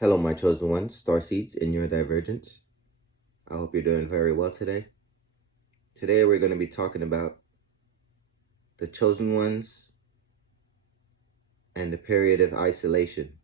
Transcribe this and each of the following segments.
Hello, my chosen ones, starseeds in Neurodivergent. I hope you're doing very well today. Today, we're going to be talking about the chosen ones and the period of isolation.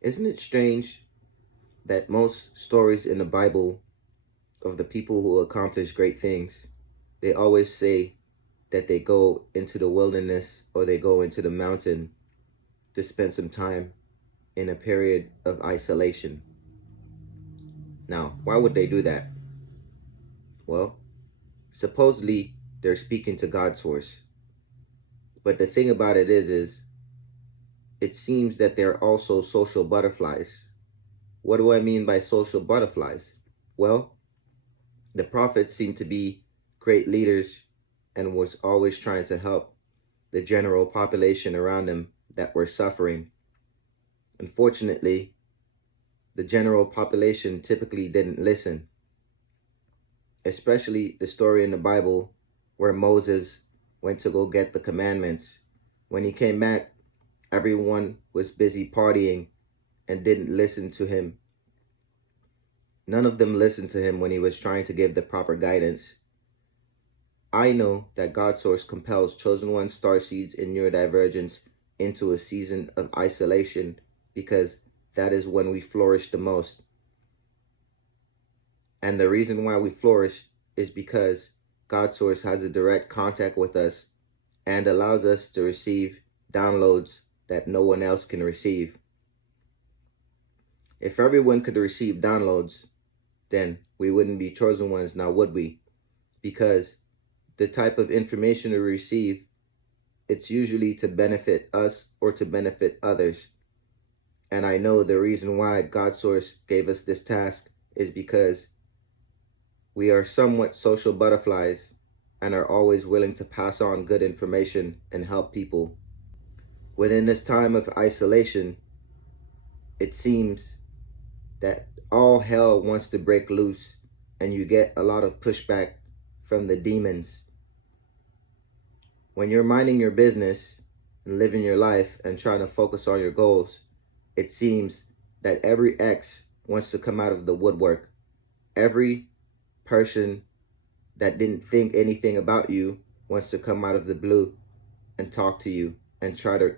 Isn't it strange that most stories in the Bible of the people who accomplish great things, they always say that they go into the wilderness or they go into the mountain to spend some time in a period of isolation? Now, why would they do that? Well, supposedly they're speaking to God's source. But the thing about it is it seems that they're also social butterflies. What do I mean by social butterflies? Well, the prophets seem to be great leaders and was always trying to help the general population around them that were suffering. Unfortunately, the general population typically didn't listen, especially the story in the Bible where Moses went to go get the commandments. When he came back, everyone was busy partying and didn't listen to him. None of them listened to him when he was trying to give the proper guidance. I know that God's source compels chosen ones, starseeds in neurodivergence into a season of isolation because that is when we flourish the most. And the reason why we flourish is because God's source has a direct contact with us and allows us to receive downloads that no one else can receive. If everyone could receive downloads, then we wouldn't be chosen ones now, would we? Because the type of information we receive, it's usually to benefit us or to benefit others. And I know the reason why God's source gave us this task is because we are somewhat social butterflies and are always willing to pass on good information and help people. Within this time of isolation, it seems that all hell wants to break loose and you get a lot of pushback from the demons. When you're minding your business and living your life and trying to focus on your goals, it seems that every ex wants to come out of the woodwork. Every person that didn't think anything about you wants to come out of the blue and talk to you and try to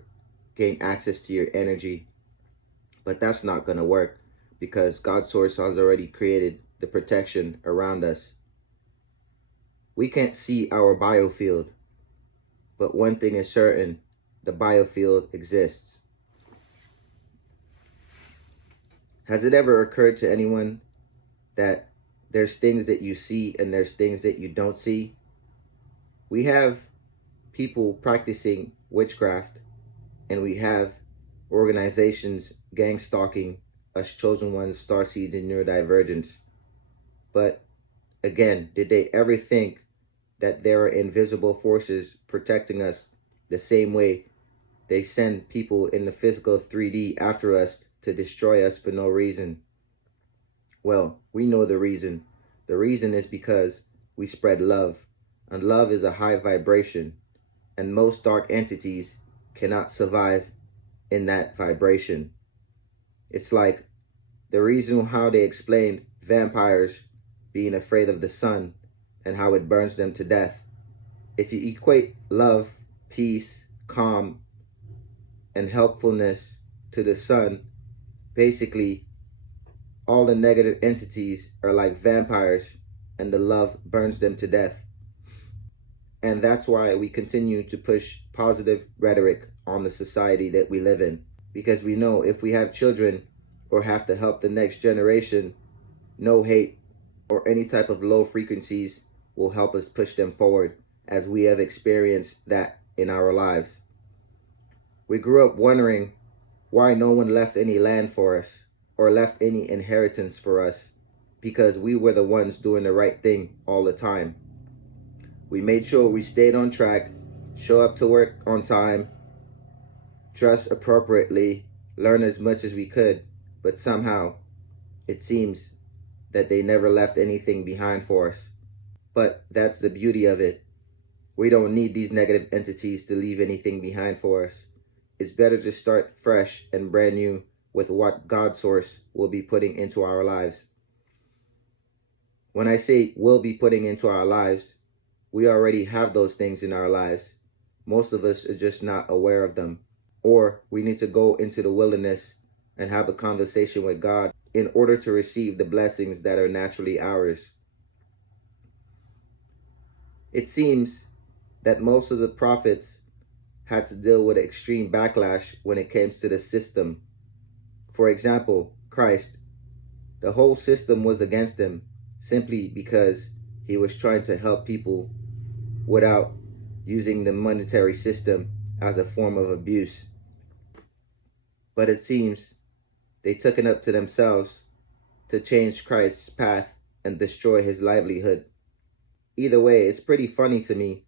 gain access to your energy. But that's not going to work because God's source has already created the protection around us. We can't see our biofield, but one thing is certain, the biofield exists. Has it ever occurred to anyone that there's things that you see and there's things that you don't see? We have people practicing witchcraft and we have organizations gang stalking us chosen ones, starseeds, and neurodivergence. But again, did they ever think that there are invisible forces protecting us the same way they send people in the physical 3D after us to destroy us for no reason? Well, we know the reason. The reason is because we spread love, and love is a high vibration, and most dark entities cannot survive in that vibration. It's like the reason how they explained vampires being afraid of the sun and how it burns them to death. If you equate love, peace, calm, and helpfulness to the sun, basically all the negative entities are like vampires and the love burns them to death. And that's why we continue to push positive rhetoric on the society that we live in, because we know if we have children or have to help the next generation, no hate or any type of low frequencies will help us push them forward, as we have experienced that in our lives. We grew up wondering why no one left any land for us or left any inheritance for us, because we were the ones doing the right thing all the time. We made sure we stayed on track, show up to work on time, dress appropriately, learn as much as we could, but somehow it seems that they never left anything behind for us. But that's the beauty of it. We don't need these negative entities to leave anything behind for us. It's better to start fresh and brand new with what God source will be putting into our lives. When I say will be putting into our lives, we already have those things in our lives. Most of us are just not aware of them. Or we need to go into the wilderness and have a conversation with God in order to receive the blessings that are naturally ours. It seems that most of the prophets had to deal with extreme backlash when it comes to the system. For example, Christ, the whole system was against him simply because he was trying to help people without using the monetary system as a form of abuse. But it seems they took it up to themselves to change Christ's path and destroy his livelihood. Either way, it's pretty funny to me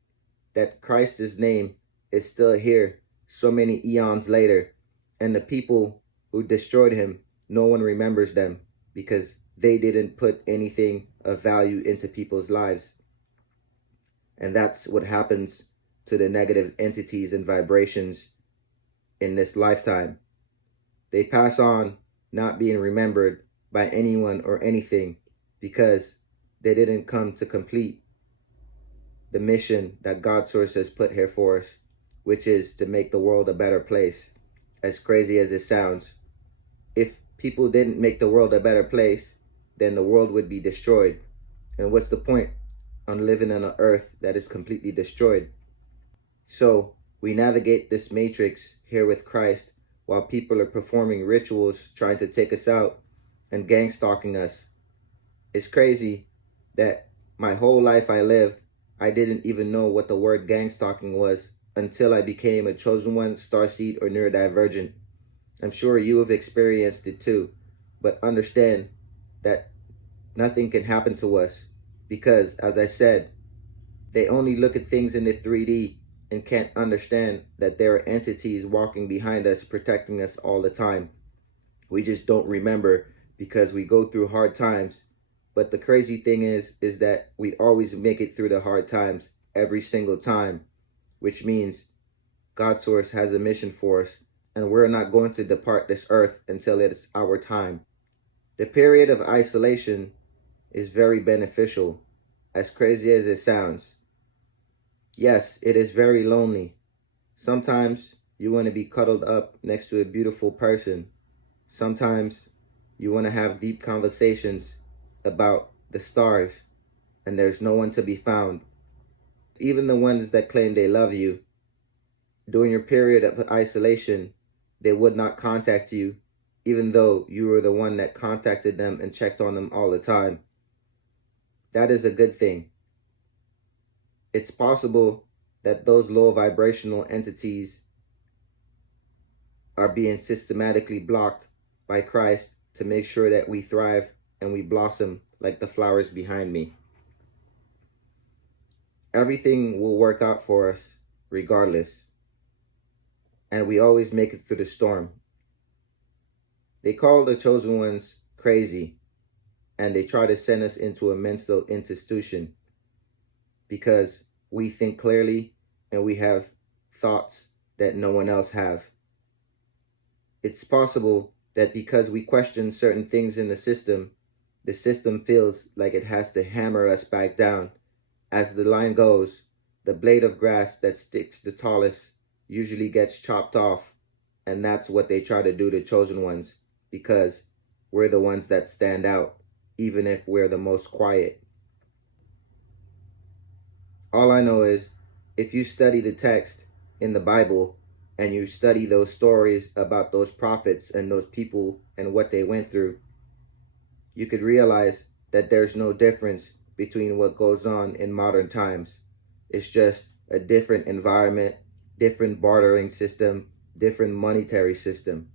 that Christ's name is still here so many eons later, and the people who destroyed him, no one remembers them because they didn't put anything of value into people's lives. And that's what happens to the negative entities and vibrations in this lifetime. They pass on not being remembered by anyone or anything because they didn't come to complete the mission that God Source has put here for us, which is to make the world a better place. As crazy as it sounds, if people didn't make the world a better place, then the world would be destroyed. And what's the point on living on an earth that is completely destroyed? So we navigate this matrix here with Christ while people are performing rituals trying to take us out and gang stalking us. It's crazy that my whole life I lived, I didn't even know what the word gang stalking was until I became a chosen one, starseed, or neurodivergent. I'm sure you have experienced it too, but understand that nothing can happen to us because, as I said, they only look at things in the 3D and can't understand that there are entities walking behind us, protecting us all the time. We just don't remember because we go through hard times. But the crazy thing is that we always make it through the hard times every single time, which means God Source has a mission for us, and we're not going to depart this earth until it's our time. The period of isolation is very beneficial, as crazy as it sounds. Yes, it is very lonely. Sometimes you want to be cuddled up next to a beautiful person. Sometimes you want to have deep conversations about the stars, and there's no one to be found. Even the ones that claim they love you, during your period of isolation, they would not contact you, even though you were the one that contacted them and checked on them all the time. That is a good thing. It's possible that those low vibrational entities are being systematically blocked by Christ to make sure that we thrive and we blossom like the flowers behind me. Everything will work out for us regardless, and we always make it through the storm. They call the chosen ones crazy, and they try to send us into a mental institution because we think clearly and we have thoughts that no one else have. It's possible that because we question certain things in the system feels like it has to hammer us back down. As the line goes, the blade of grass that sticks the tallest usually gets chopped off, and that's what they try to do to chosen ones, because we're the ones that stand out, even if we're the most quiet. All I know is, if you study the text in the Bible and you study those stories about those prophets and those people and what they went through, you could realize that there's no difference between what goes on in modern times. It's just a different environment, different bartering system, different monetary system.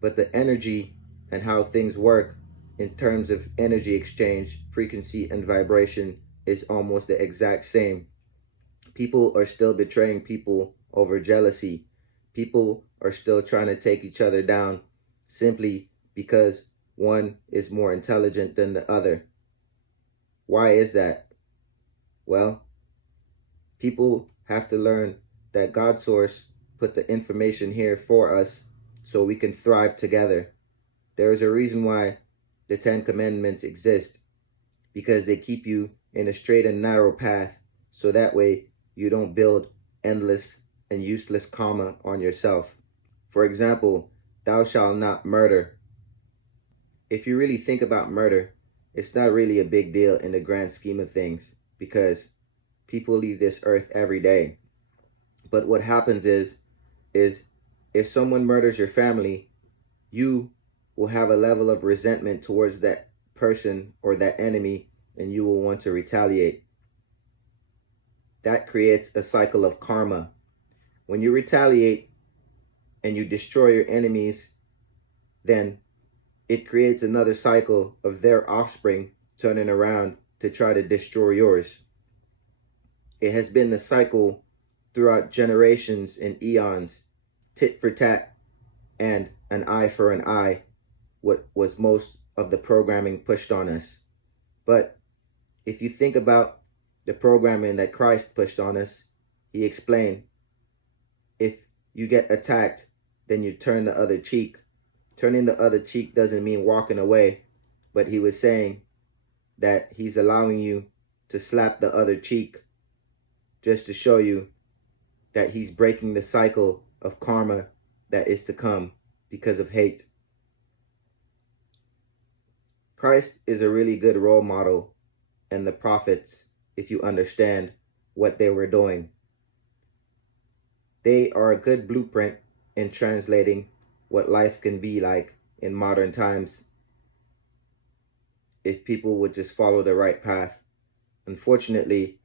But the energy and how things work in terms of energy exchange, frequency, and vibration is almost the exact same. People are still betraying people over jealousy. People are still trying to take each other down simply because one is more intelligent than the other. Why is that? Well, people have to learn that God Source put the information here for us so we can thrive together. There is a reason why the 10 Commandments exist, because they keep you in a straight and narrow path, so that way you don't build endless and useless karma on yourself. For example, thou shalt not murder. If you really think about murder, it's not really a big deal in the grand scheme of things, because people leave this earth every day. But what happens is if someone murders your family, you will have a level of resentment towards that person or that enemy, and you will want to retaliate. That creates a cycle of karma. When you retaliate and you destroy your enemies, then it creates another cycle of their offspring turning around to try to destroy yours. It has been the cycle throughout generations and eons. Tit for tat and an eye for an eye, what was most of the programming pushed on us. But if you think about the programming that Christ pushed on us, he explained, if you get attacked, then you turn the other cheek. Turning the other cheek doesn't mean walking away, but he was saying that he's allowing you to slap the other cheek just to show you that he's breaking the cycle of karma that is to come because of hate. Christ is a really good role model, and the prophets, if you understand what they were doing. They are a good blueprint in translating what life can be like in modern times if people would just follow the right path. Unfortunately,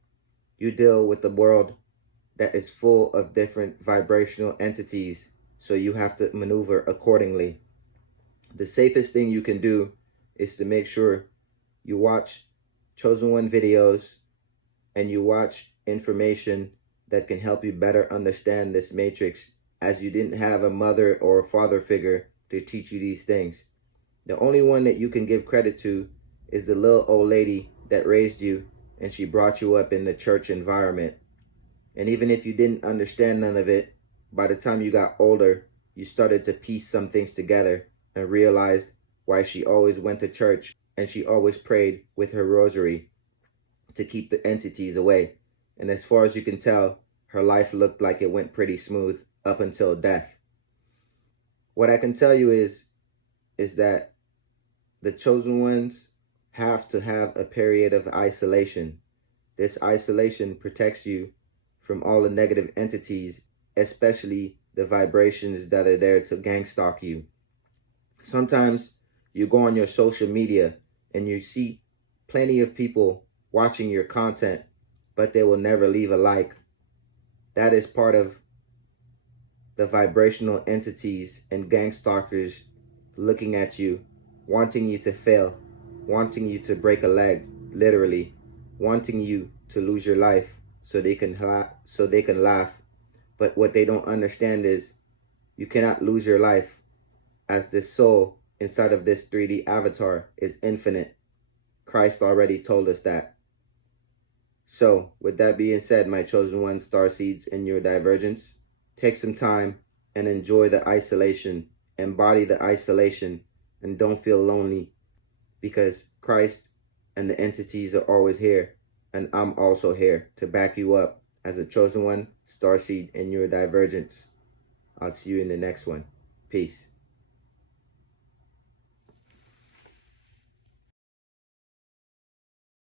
you deal with the world that is full of different vibrational entities, so you have to maneuver accordingly. The safest thing you can do is to make sure you watch Chosen One videos and you watch information that can help you better understand this matrix, as you didn't have a mother or a father figure to teach you these things. The only one that you can give credit to is the little old lady that raised you, and she brought you up in the church environment. And even if you didn't understand none of it, by the time you got older, you started to piece some things together and realized why she always went to church and she always prayed with her rosary to keep the entities away. And as far as you can tell, her life looked like it went pretty smooth up until death. What I can tell you is that the chosen ones have to have a period of isolation. This isolation protects you from all the negative entities, especially the vibrations that are there to gang stalk you. Sometimes you go on your social media and you see plenty of people watching your content, but they will never leave a like. That is part of the vibrational entities and gang stalkers looking at you, wanting you to fail, wanting you to break a leg, literally, wanting you to lose your life so they can laugh. But what they don't understand is you cannot lose your life, as this soul inside of this 3D avatar is infinite. Christ already told us that. So, with that being said, my chosen one, starseeds in neurodivergence, take some time and enjoy the isolation, embody the isolation, and don't feel lonely, because Christ and the entities are always here, and I'm also here to back you up as a chosen one, starseed in neurodivergence. I'll see you in the next one. Peace.